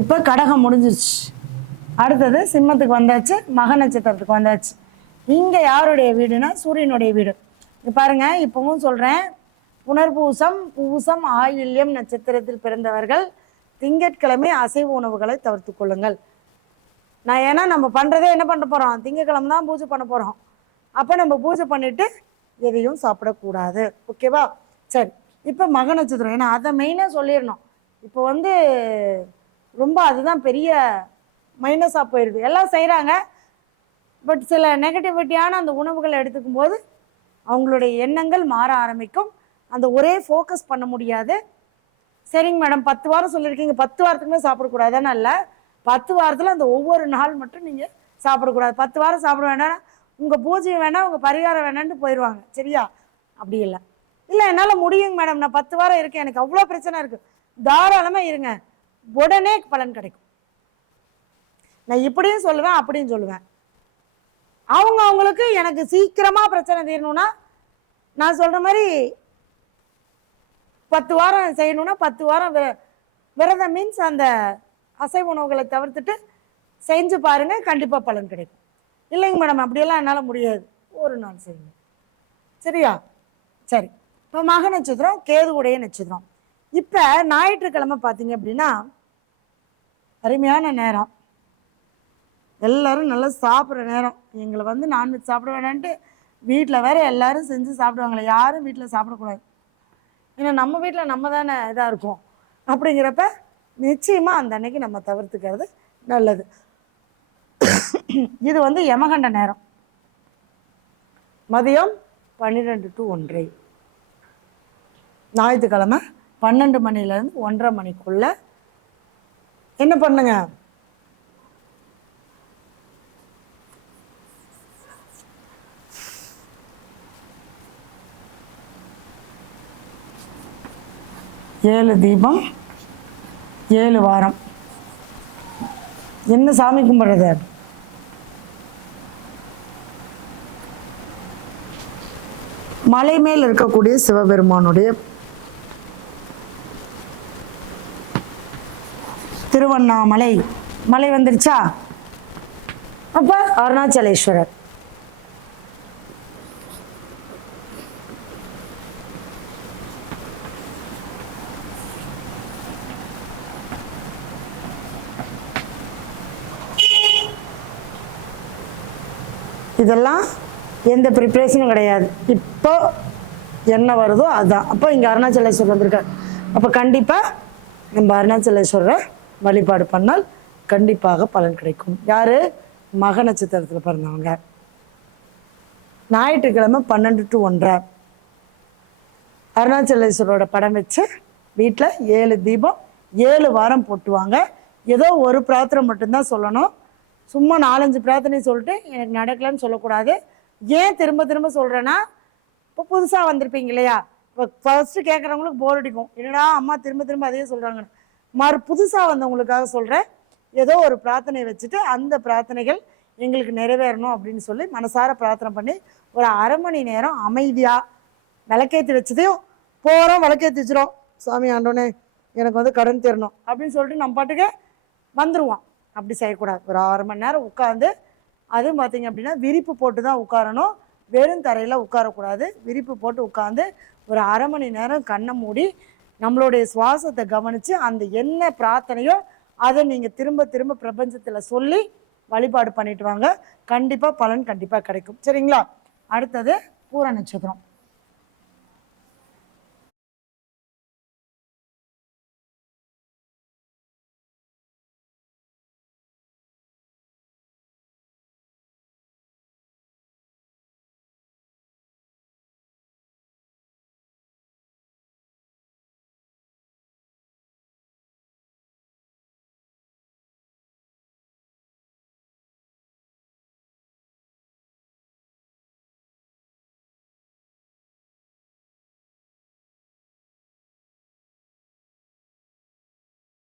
இப்போ கடகம் முடிஞ்சிருச்சு. அடுத்தது சிம்மத்துக்கு வந்தாச்சு மக நட்சத்திரத்துக்கு வந்தாச்சு. இங்கே யாருடைய வீடுனா சூரியனுடைய வீடு. இங்க பாருங்க இப்பவும் சொல்கிறேன் புனர்பூசம் பூசம் ஆயில்யம் நட்சத்திரத்தில் பிறந்தவர்கள் திங்கட்கிழமை அசைவ உணவுகளை தவிர்த்து கொள்ளுங்கள். நான் ஏன்னா நம்ம பண்ணுறதே என்ன பண்ண போகிறோம் திங்கக்கிழமை தான் பூஜை பண்ண போகிறோம் அப்போ நம்ம பூஜை பண்ணிட்டு எதையும் சாப்பிடக்கூடாது. ஓகேவா? சரி. இப்போ மக நட்சத்திரம். ஏன்னா அதை மெயினாக சொல்லிடணும். இப்போ வந்து ரொம்ப அதுதான் பெரிய மைனஸாக போயிடுது. எல்லாம் செய்கிறாங்க பட் சில நெகட்டிவிட்டியான அந்த உணவுகளை எடுத்துக்கும் போது அவங்களுடைய எண்ணங்கள் மாற ஆரம்பிக்கும். அந்த ஒரே ஃபோக்கஸ் பண்ண முடியாது. சரிங்க மேடம் பத்து வாரம் சொல்லியிருக்கீங்க. பத்து வாரத்துக்குமே சாப்பிடக்கூடாதுன்னு இல்லை பத்து வாரத்தில் அந்த ஒவ்வொரு நாள் மட்டும் நீங்கள் சாப்பிடக்கூடாது. பத்து வாரம் சாப்பிட வேண்டாம் உங்கள் பூஜை வேணாம் உங்கள் பரிகாரம் வேணான்ட்டு போயிடுவாங்க சரியா? அப்படி இல்லை. இல்லை என்னால் முடியுங்க மேடம் நான் பத்து வாரம் இருக்கேன். எனக்கு அவ்வளோ பிரச்சனை இருக்குது தாராளமாக இருங்க. உடனே பலன் கிடைக்கும். நான் இப்படியும் சொல்லுவேன் அப்படியும் சொல்லுவேன். அவங்க அவங்களுக்கு எனக்கு சீக்கிரமாக பிரச்சனை தீரணும்னா நான் சொல்கிற மாதிரி பத்து வாரம் செய்யணும்னா பத்து வாரம் விர விரதம் மீன்ஸ் அந்த அசைவ உணவுகளை தவிர்த்துட்டு செஞ்சு பாருங்கள் கண்டிப்பாக பலன் கிடைக்கும். இல்லைங்க மேடம் அப்படியெல்லாம் என்னால் முடியாது. ஒரு நாள் செய்யுங்க. சரியா? சரி. இப்போ மக நட்சத்திரம் கேதுவுடைய நட்சத்திரம். இப்போ ஞாயிற்றுக்கிழமை பார்த்தீங்க அப்படின்னா அருமையான நேரம். எல்லோரும் நல்லா சாப்பிட்ற நேரம். எங்களை வந்து நான்வெஜ் சாப்பிட வேணான்ட்டு வீட்டில் வேறு எல்லோரும் செஞ்சு சாப்பிடுவாங்களே. யாரும் வீட்டில் சாப்பிடக்கூடாது. ஏன்னா நம்ம வீட்டில் நம்ம தானே இதாக இருக்கும். அப்படிங்கிறப்ப நிச்சயமாக அந்த அன்னைக்கு நம்ம தவிர்த்துக்கிறது நல்லது. இது வந்து யமகண்ட நேரம். மதியம் பன்னிரெண்டு டு ஒன்றை ஞாயிற்றுக்கிழமை பன்னெண்டு மணிலேருந்து ஒன்றரை மணிக்குள்ள என்ன பண்ணுங்க? ஏழு தீபம் ஏழு வாரம். என்ன சாமி கும்பிட்றது? மலை மேல் இருக்கக்கூடிய சிவபெருமானுடைய திருவண்ணாமலை. மலை வந்துருச்சா? அப்ப அருணாச்சலேஸ்வரர். இதெல்லாம் எந்த ப்ரிப்ரேஷனும் கிடையாது. இப்போ என்ன வருதோ அதுதான் அப்போ இங்கே அருணாச்சலேஸ்வரர் வந்திருக்கார். அப்போ கண்டிப்பாக நம்ம அருணாச்சலேஸ்வரரை வழிபாடு பண்ணால் கண்டிப்பாக பலன் கிடைக்கும். யார்? மக நட்சத்திரத்தில் பிறந்தவங்க. ஞாயிற்றுக்கிழமை பன்னெண்டு டு ஒன்றரை. அருணாச்சலேஸ்வரோட படம் வச்சு வீட்டில் ஏழு தீபம் ஏழு வாரம் போட்டுவாங்க. ஏதோ ஒரு பிரார்த்தனை மட்டும்தான் சொல்லணும். சும்மா நாலஞ்சு பிரார்த்தனை சொல்லிட்டு எனக்கு நடக்கலைன்னு சொல்லக்கூடாது. ஏன் திரும்ப திரும்ப சொல்கிறேன்னா இப்போ புதுசாக வந்திருப்பீங்க இல்லையா? இப்போ ஃபர்ஸ்ட்டு கேட்குறவங்களுக்கு போர் அடிக்கும். என்னடா அம்மா திரும்ப திரும்ப அதையே சொல்கிறாங்கன்னு மறு புதுசாக வந்தவங்களுக்காக சொல்கிறேன் ஏதோ ஒரு பிரார்த்தனை வச்சுட்டு அந்த பிரார்த்தனைகள் எங்களுக்கு நிறைவேறணும் அப்படின்னு சொல்லி மனசார பிரார்த்தனை பண்ணி ஒரு அரை மணி நேரம் அமைதியாக விளக்கேற்றி வச்சதையும் போகிறோம் விளக்கேற்றி வச்சிரும் சாமி ஆண்டோனே எனக்கு வந்து கடன் தரணும் அப்படின்னு சொல்லிட்டு நம்ம பாட்டுக்கு வந்துடுவான் அப்படி செய்யக்கூடாது. ஒரு அரை மணி நேரம் உட்காந்து அதுவும் பார்த்தீங்க அப்படின்னா விரிப்பு போட்டு தான் உட்காரணும். வெறும் தரையில் உட்காரக்கூடாது. விரிப்பு போட்டு உட்காந்து ஒரு அரை மணி நேரம் கண்ணை மூடி நம்மளுடைய சுவாசத்தை கவனித்து அந்த என்ன பிரார்த்தனையோ அதை நீங்கள் திரும்ப திரும்ப பிரபஞ்சத்தில் சொல்லி வழிபாடு பண்ணிட்டு வாங்க. கண்டிப்பாக பலன் கண்டிப்பாக கிடைக்கும். சரிங்களா? அடுத்தது பூர நட்சத்திரம்.